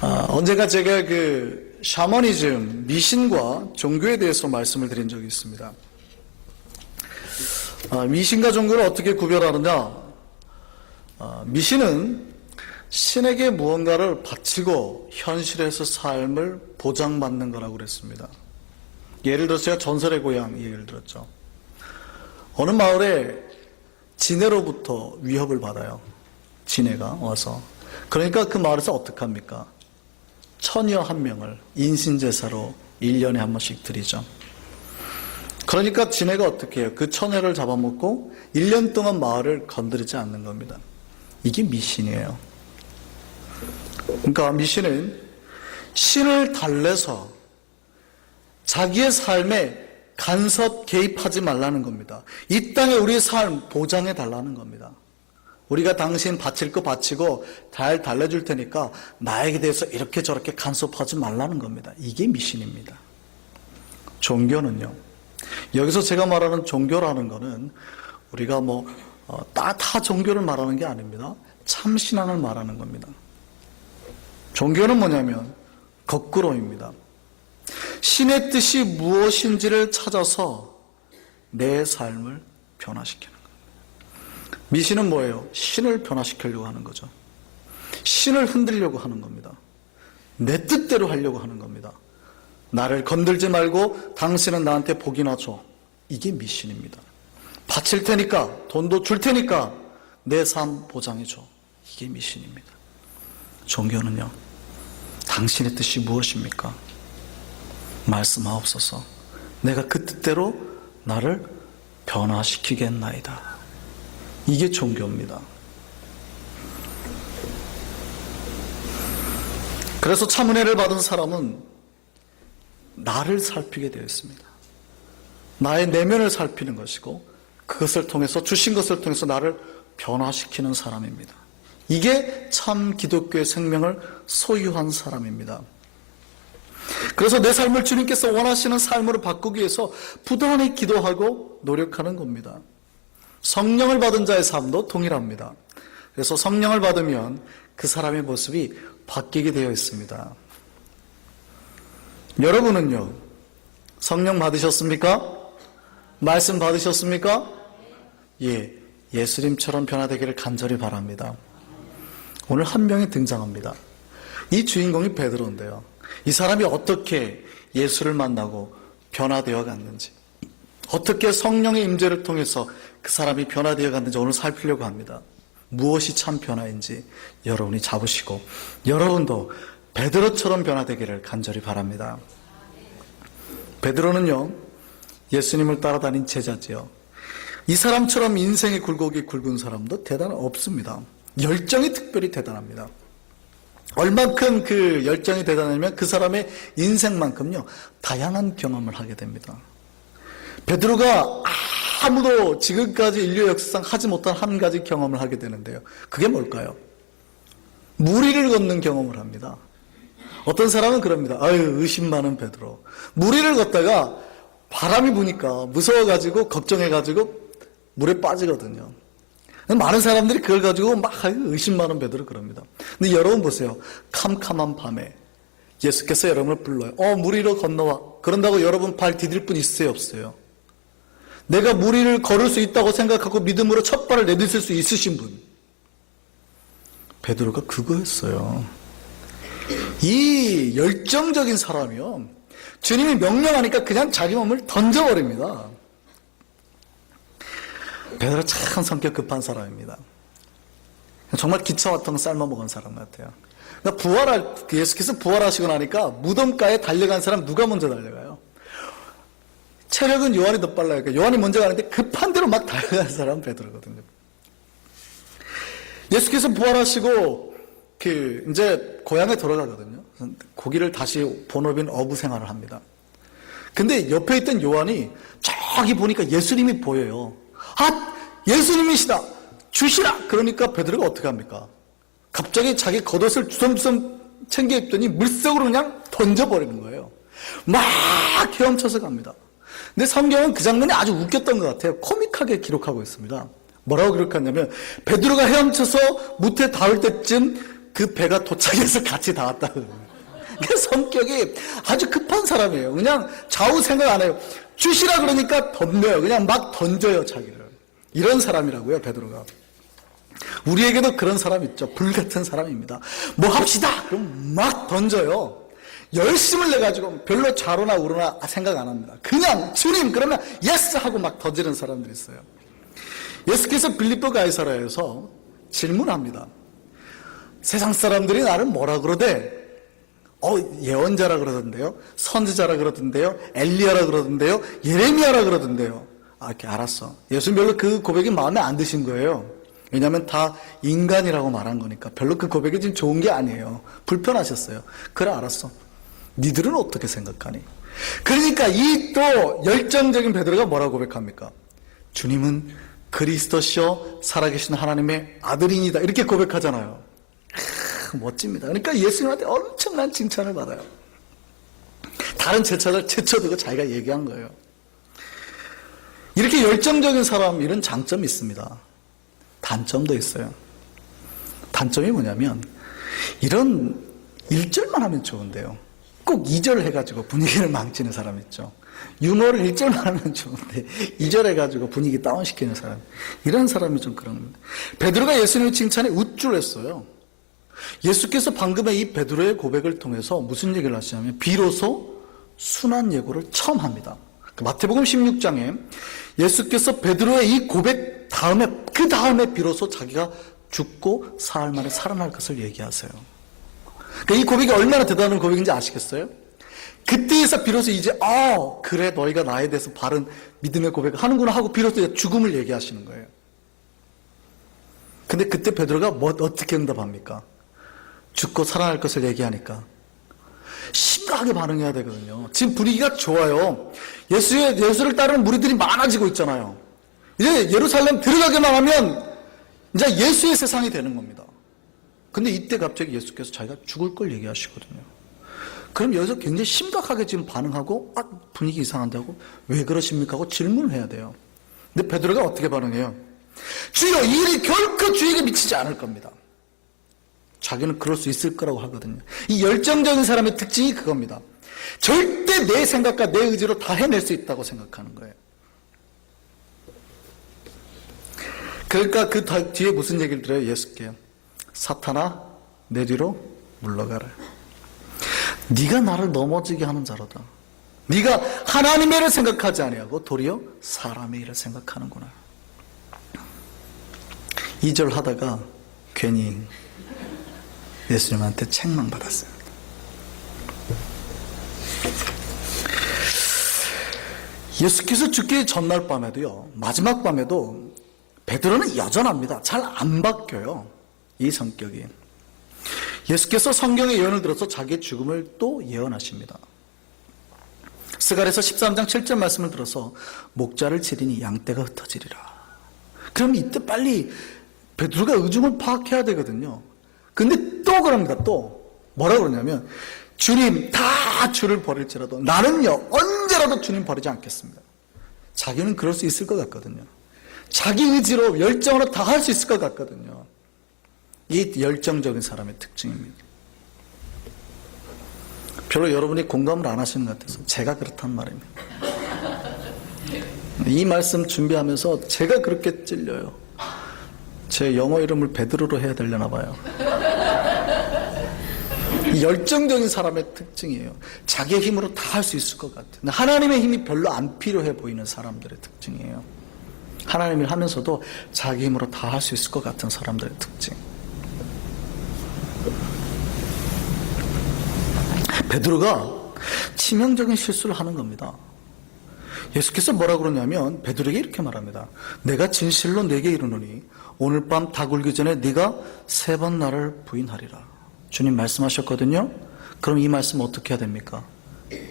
언젠가 제가 샤머니즘, 미신과 종교에 대해서 말씀을 드린 적이 있습니다. 미신과 종교를 어떻게 구별하느냐? 미신은 신에게 무언가를 바치고 현실에서 삶을 보장받는 거라고 그랬습니다. 예를 들어서 제가 전설의 고향 얘기를 들었죠. 어느 마을에 지네로부터 위협을 받아요. 지네가 와서. 그러니까 그 마을에서 어떻게 합니까? 처녀 한 명을 인신제사로 1년에 한 번씩 드리죠. 그러니까 지네가 어떻게 해요? 그 처녀를 잡아먹고 1년 동안 마을을 건드리지 않는 겁니다. 이게 미신이에요. 그러니까 미신은 신을 달래서 자기의 삶에 간섭 개입하지 말라는 겁니다. 이 땅에 우리의 삶 보장해 달라는 겁니다. 우리가 당신 바칠 거 바치고 잘 달래줄 테니까 나에게 대해서 이렇게 저렇게 간섭하지 말라는 겁니다. 이게 미신입니다. 종교는요, 여기서 제가 말하는 종교라는 거는 우리가 다 종교를 말하는 게 아닙니다. 참신앙을 말하는 겁니다. 종교는 뭐냐면 거꾸로입니다. 신의 뜻이 무엇인지를 찾아서 내 삶을 변화시키는 겁니다. 미신은 뭐예요? 신을 변화시키려고 하는 거죠. 신을 흔들려고 하는 겁니다. 내 뜻대로 하려고 하는 겁니다. 나를 건들지 말고 당신은 나한테 복이나 줘. 이게 미신입니다. 바칠 테니까, 돈도 줄 테니까 내 삶 보장해 줘. 이게 미신입니다. 종교는요, 당신의 뜻이 무엇입니까? 말씀하옵소서. 내가 그 뜻대로 나를 변화시키겠나이다. 이게 종교입니다. 그래서 참 은혜를 받은 사람은 나를 살피게 되어 있습니다. 나의 내면을 살피는 것이고 그것을 통해서, 주신 것을 통해서 나를 변화시키는 사람입니다. 이게 참 기독교의 생명을 소유한 사람입니다. 그래서 내 삶을 주님께서 원하시는 삶으로 바꾸기 위해서 부단히 기도하고 노력하는 겁니다. 성령을 받은 자의 삶도 동일합니다. 그래서 성령을 받으면 그 사람의 모습이 바뀌게 되어 있습니다. 여러분은요, 성령 받으셨습니까? 말씀 받으셨습니까? 예, 예수님처럼 변화되기를 간절히 바랍니다. 오늘 한 명이 등장합니다. 이 주인공이 베드로인데요, 이 사람이 어떻게 예수를 만나고 변화되어 갔는지, 어떻게 성령의 임재를 통해서 그 사람이 변화되어 갔는지 오늘 살피려고 합니다. 무엇이 참 변화인지 여러분이 잡으시고 여러분도 베드로처럼 변화되기를 간절히 바랍니다. 베드로는요, 예수님을 따라다닌 제자지요. 이 사람처럼 인생의 굴곡이 굵은 사람도 대단 없습니다. 열정이 특별히 대단합니다. 얼만큼 그 열정이 대단하냐면 그 사람의 인생만큼요, 다양한 경험을 하게 됩니다. 베드로가 아무도 지금까지 인류 역사상 하지 못한 한 가지 경험을 하게 되는데요. 그게 뭘까요? 물 위를 걷는 경험을 합니다. 어떤 사람은 그럽니다. 아유, 의심 많은 베드로. 물 위를 걷다가 바람이 부니까 무서워가지고 걱정해가지고 물에 빠지거든요. 많은 사람들이 그걸 가지고 막 의심 많은 베드로 그럽니다. 근데 여러분 보세요. 캄캄한 밤에 예수께서 여러분을 불러요. 물 위로 건너와. 그런다고 여러분 발 디딜 분 있어요, 없어요? 내가 물 위를 걸을 수 있다고 생각하고 믿음으로 첫 발을 내딛을 수 있으신 분. 베드로가 그거였어요. 이 열정적인 사람이요, 주님이 명령하니까 그냥 자기 몸을 던져버립니다. 베드로 참 성격 급한 사람입니다. 정말 기차와통 삶아먹은 사람 같아요. 그러니까 예수께서 부활하시고 나니까 무덤가에 달려간 사람 누가 먼저 달려가요? 체력은 요한이 더 빨라요. 그러니까 요한이 먼저 가는데 급한 대로 막 달려가는 사람은 베드로거든요. 예수께서 부활하시고 이제 고향에 돌아가거든요. 고기를 다시 본업인 어부 생활을 합니다. 근데 옆에 있던 요한이 저기 보니까 예수님이 보여요. 예수님이시다! 주시라! 그러니까 베드로가 어떻게 합니까? 갑자기 자기 겉옷을 주섬주섬 챙겨 입더니 물속으로 그냥 던져버리는 거예요. 막 헤엄쳐서 갑니다. 근데 성경은 그 장면이 아주 웃겼던 것 같아요. 코믹하게 기록하고 있습니다. 뭐라고 기록하냐면 베드로가 헤엄쳐서 무태 닿을 때쯤 그 배가 도착해서 같이 닿았다거든요. 그 성격이 아주 급한 사람이에요. 그냥 좌우 생각 안 해요. 주시라 그러니까 덤벼요. 그냥 막 던져요, 자기를. 이런 사람이라고요, 베드로가. 우리에게도 그런 사람 있죠. 불같은 사람입니다. 뭐 합시다! 그럼 막 던져요. 열심을 내가지고 별로 좌로나 우로나 생각 안 합니다. 그냥 주님 그러면 예스! 하고 막 던지는 사람들이 있어요. 예수께서 빌립보 가이사라에서 질문합니다. 세상 사람들이 나를 뭐라 그러대? 예언자라 그러던데요, 선지자라 그러던데요, 엘리야라 그러던데요, 예레미야라 그러던데요. 이렇게 알았어. 예수님 별로 그 고백이 마음에 안 드신 거예요. 왜냐하면 다 인간이라고 말한 거니까 별로 그 고백이 지금 좋은 게 아니에요. 불편하셨어요. 그래, 알았어. 니들은 어떻게 생각하니? 그러니까 이 또 열정적인 베드로가 뭐라고 고백합니까? 주님은 그리스도시요 살아계신 하나님의 아들이니다. 이렇게 고백하잖아요. 멋집니다. 그러니까 예수님한테 엄청난 칭찬을 받아요. 다른 제자들 제쳐두고 자기가 얘기한 거예요. 이렇게 열정적인 사람, 이런 장점이 있습니다. 단점도 있어요. 단점이 뭐냐면 이런 1절만 하면 좋은데요, 꼭 2절 해가지고 분위기를 망치는 사람 있죠. 유머를 1절만 하면 좋은데 2절 해가지고 분위기 다운시키는 사람, 이런 사람이 좀 그런 겁니다. 베드로가 예수님의 칭찬에 우쭐했어요. 예수께서 방금의 이 베드로의 고백을 통해서 무슨 얘기를 하시냐면 비로소 순한 예고를 처음 합니다. 마태복음 16장에 예수께서 베드로의 이 고백 다음에, 그 다음에 비로소 자기가 죽고 사흘 만에 살아날 것을 얘기하세요. 그러니까 이 고백이 얼마나 대단한 고백인지 아시겠어요? 그때에서 비로소 이제 그래, 너희가 나에 대해서 바른 믿음의 고백을 하는구나 하고 비로소 이제 죽음을 얘기하시는 거예요. 근데 그때 베드로가 어떻게 응답합니까? 죽고 살아날 것을 얘기하니까 심각하게 반응해야 되거든요. 지금 분위기가 좋아요. 예수를 따르는 무리들이 많아지고 있잖아요. 이제 예루살렘 들어가기만 하면 이제 예수의 세상이 되는 겁니다. 근데 이때 갑자기 예수께서 자기가 죽을 걸 얘기하시거든요. 그럼 여기서 굉장히 심각하게 지금 반응하고 분위기 이상한다고 왜 그러십니까? 하고 질문을 해야 돼요. 근데 베드로가 어떻게 반응해요? 주여, 이 일이 결코 주에게 미치지 않을 겁니다. 자기는 그럴 수 있을 거라고 하거든요. 이 열정적인 사람의 특징이 그겁니다. 절대 내 생각과 내 의지로 다 해낼 수 있다고 생각하는 거예요. 그러니까 그 뒤에 무슨 얘기를 들어요? 예수께요. 사탄아, 내 뒤로 물러가라. 네가 나를 넘어지게 하는 자로다. 네가 하나님의 일을 생각하지 아니하고 도리어 사람의 일을 생각하는구나. 2절 하다가 괜히 예수님한테 책망받았어요. 예수께서 죽기 전날 밤에도요, 마지막 밤에도 베드로는 여전합니다. 잘 안 바뀌어요, 이 성격이. 예수께서 성경의 예언을 들어서 자기의 죽음을 또 예언하십니다. 스가랴서 13장 7절 말씀을 들어서 목자를 치리니 양떼가 흩어지리라. 그럼 이때 빨리 베드로가 의중을 파악해야 되거든요. 근데 또 그럽니다. 또 뭐라 그러냐면 주님, 다 주를 버릴지라도 나는요 언제라도 주님 버리지 않겠습니다. 자기는 그럴 수 있을 것 같거든요. 자기 의지로 열정으로 다 할 수 있을 것 같거든요. 이 열정적인 사람의 특징입니다. 별로 여러분이 공감을 안 하시는 것 같아서 제가 그렇단 말입니다. 이 말씀 준비하면서 제가 그렇게 찔려요. 제 영어 이름을 베드로로 해야 되려나 봐요. 이 열정적인 사람의 특징이에요. 자기의 힘으로 다 할 수 있을 것 같아요. 하나님의 힘이 별로 안 필요해 보이는 사람들의 특징이에요. 하나님을 하면서도 자기 힘으로 다 할 수 있을 것 같은 사람들의 특징. 베드로가 치명적인 실수를 하는 겁니다. 예수께서 뭐라 그러냐면 베드로에게 이렇게 말합니다. 내가 진실로 네게 이르노니 오늘 밤 다 굴기 전에 네가 3번 나를 부인하리라. 주님 말씀하셨거든요. 그럼 이 말씀 어떻게 해야 됩니까?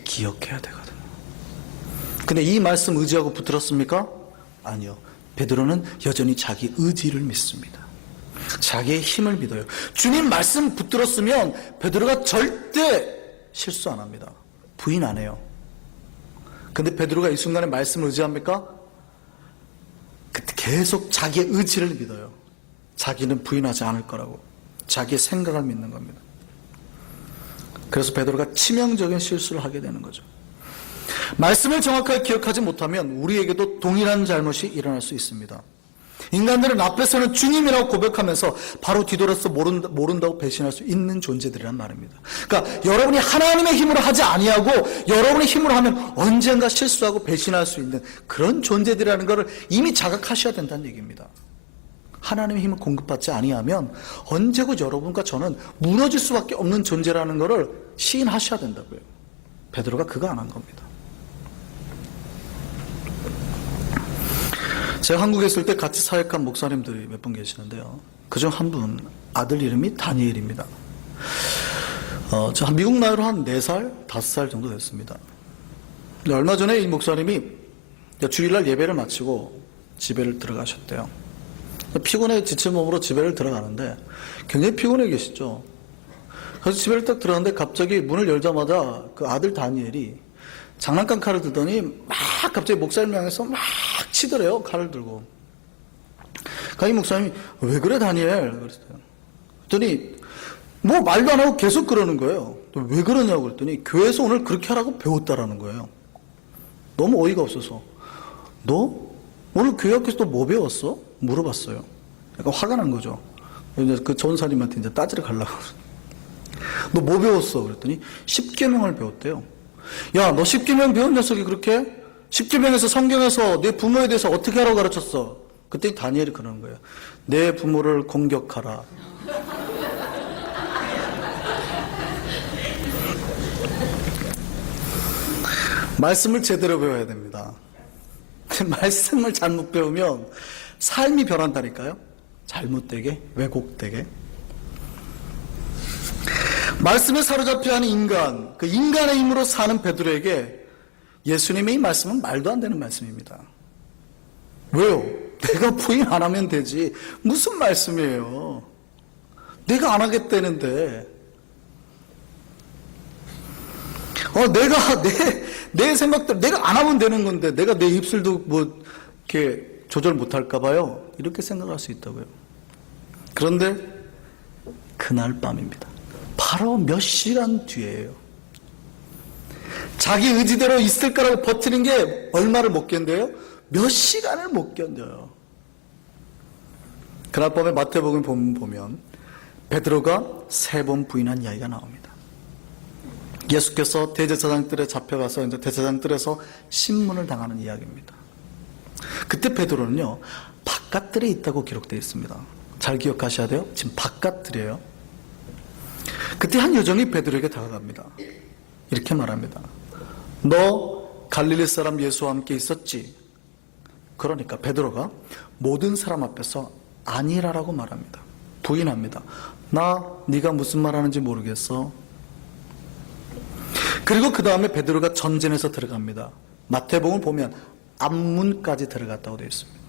기억해야 되거든요. 근데 이 말씀 의지하고 붙들었습니까? 아니요. 베드로는 여전히 자기 의지를 믿습니다. 자기의 힘을 믿어요. 주님 말씀 붙들었으면 베드로가 절대 실수 안 합니다. 부인 안 해요. 근데 베드로가 이 순간에 말씀을 의지합니까? 그때 계속 자기의 의지를 믿어요. 자기는 부인하지 않을 거라고. 자기의 생각을 믿는 겁니다. 그래서 베드로가 치명적인 실수를 하게 되는 거죠. 말씀을 정확하게 기억하지 못하면 우리에게도 동일한 잘못이 일어날 수 있습니다. 인간들은 앞에서는 주님이라고 고백하면서 바로 뒤돌아서 모른다고 배신할 수 있는 존재들이란 말입니다. 그러니까 여러분이 하나님의 힘으로 하지 아니하고 여러분의 힘으로 하면 언젠가 실수하고 배신할 수 있는 그런 존재들이라는 것을 이미 자각하셔야 된다는 얘기입니다. 하나님의 힘을 공급받지 아니하면 언제고 여러분과 저는 무너질 수밖에 없는 존재라는 것을 시인하셔야 된다고요. 베드로가 그거 안 한 겁니다. 제가 한국에 있을 때 같이 사역한 목사님들이 몇 분 계시는데요. 그중 한 분 아들 이름이 다니엘입니다. 저 미국 나이로 한 4살, 5살 정도 됐습니다. 얼마 전에 이 목사님이 주일날 예배를 마치고 집에를 들어가셨대요. 피곤해 지친 몸으로 집에를 들어가는데 굉장히 피곤해 계시죠. 그래서 집에를 딱 들어갔는데 갑자기 문을 열자마자 그 아들 다니엘이 장난감 칼을 들더니 막 갑자기 목사님 향해서 막 치더래요. 칼을 들고. 그러니까 이 목사님이 왜 그래 다니엘? 그랬어요. 그랬더니 뭐 말도 안 하고 계속 그러는 거예요. 왜 그러냐고 그랬더니 교회에서 오늘 그렇게 하라고 배웠다라는 거예요. 너무 어이가 없어서. 너 오늘 교회 앞에서 또 뭐 배웠어? 물어봤어요. 약간 화가 난 거죠. 이제 그 전사님한테 이제 따지러 가려고. 너 뭐 배웠어? 그랬더니 10계명을 배웠대요. 야, 너 10계명 배운 녀석이 그렇게 10계명에서 성경에서 내 부모에 대해서 어떻게 하라고 가르쳤어? 그때 다니엘이 그러는 거예요. 내 부모를 공격하라. 말씀을 제대로 배워야 됩니다. 말씀을 잘못 배우면 삶이 변한다니까요. 잘못되게, 왜곡되게. 말씀에 사로잡혀하는 인간, 그 인간의 힘으로 사는 베드로에게 예수님의 이 말씀은 말도 안 되는 말씀입니다. 왜요? 내가 부인 안 하면 되지. 무슨 말씀이에요? 내가 안 하겠다는데. 내가 내 생각대로 내가 안 하면 되는 건데 내가 내 입술도 뭐 이렇게 조절 못할까 봐요. 이렇게 생각할 수 있다고요. 그런데 그날 밤입니다. 바로 몇 시간 뒤에요. 자기 의지대로 있을 거라고 버티는 게 얼마를 못 견뎌요? 몇 시간을 못 견뎌요. 그날 밤에 마태복음 보면 베드로가 3번 부인한 이야기가 나옵니다. 예수께서 대제사장들에 잡혀가서 이제 대제사장들에서 신문을 당하는 이야기입니다. 그때 베드로는요 바깥들에 있다고 기록되어 있습니다. 잘 기억하셔야 돼요. 지금 바깥들이에요. 그때 한 여정이 베드로에게 다가갑니다. 이렇게 말합니다. 너 갈릴리 사람 예수와 함께 있었지? 그러니까 베드로가 모든 사람 앞에서 아니라라고 말합니다. 부인합니다. 나 네가 무슨 말하는지 모르겠어. 그리고 그 다음에 베드로가 전전에서 들어갑니다. 마태복음 보면 앞문까지 들어갔다고 되어 있습니다.